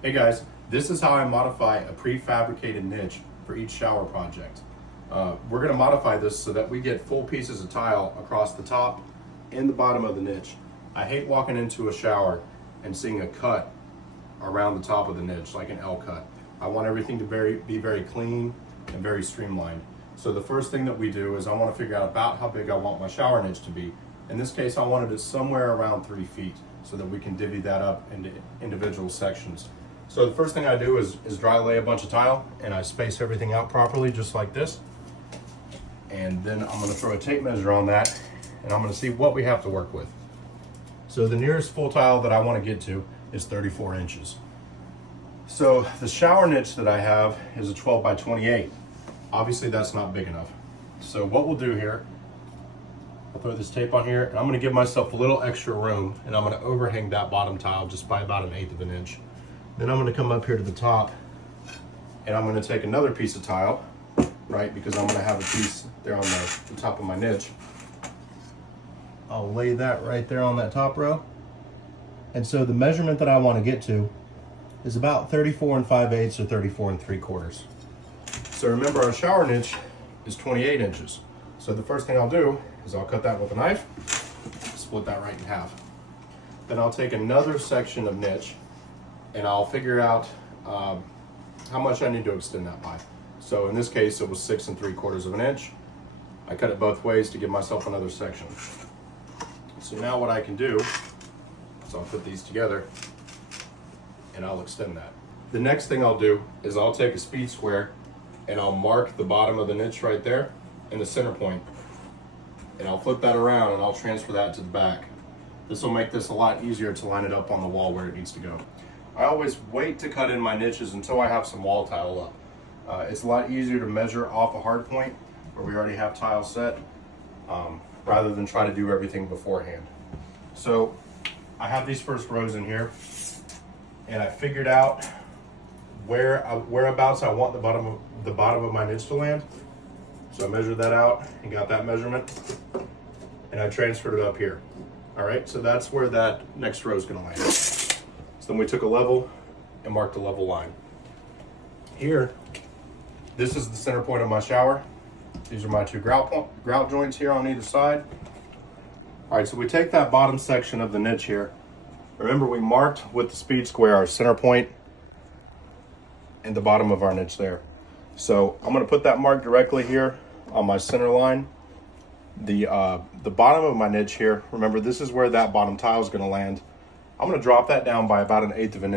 Hey guys, this is how I modify a prefabricated niche for each shower project. We're going to modify this so that we get full pieces of tile across the top and the bottom of the niche. I hate walking into a shower and seeing a cut around the top of the niche, like an L cut. I want everything to be very clean and very streamlined. So the first thing that we do is I want to figure out about how big I want my shower niche to be. In this case, I wanted it somewhere around 3 feet so that we can divvy that up into individual sections. So the first thing I do is dry lay a bunch of tile, and I space everything out properly just like this. And then I'm going to throw a tape measure on that, and I'm going to see what we have to work with. So the nearest full tile that I want to get to is 34 inches. So the shower niche that I have is a 12 by 28. Obviously that's not big enough. So what we'll do here, I'll throw this tape on here, and I'm going to give myself a little extra room, and I'm going to overhang that bottom tile just by about 1/8 of an inch. Then I'm going to come up here to the top, and I'm going to take another piece of tile, right, because I'm going to have a piece there on the top of my niche. I'll lay that right there on that top row. And so the measurement that I want to get to is about 34 5/8 or 34 3/4. So remember, our shower niche is 28 inches. So the first thing I'll do is I'll cut that with a knife, split that right in half. Then I'll take another section of niche and I'll figure out how much I need to extend that by. So in this case, it was 6 3/4 of an inch. I cut it both ways to give myself another section. So now what I can do is I'll put these together and I'll extend that. The next thing I'll do is I'll take a speed square and I'll mark the bottom of the niche right there in the center point. And I'll flip that around and I'll transfer that to the back. This will make this a lot easier to line it up on the wall where it needs to go. I always wait to cut in my niches until I have some wall tile up. It's a lot easier to measure off a hard point where we already have tile set, rather than try to do everything beforehand. So I have these first rows in here, and I figured out whereabouts I want the bottom of my niche to land. So I measured that out and got that measurement, and I transferred it up here. All right, so that's where that next row is going to land. So then we took a level and marked a level line. Here, this is the center point of my shower. These are my two grout joints here on either side. All right, so we take that bottom section of the niche here. Remember, we marked with the speed square our center point and the bottom of our niche there. So I'm going to put that mark directly here on my center line. The bottom of my niche here, remember, this is where that bottom tile is going to land. I'm going to drop that down by about 1/8 of an inch.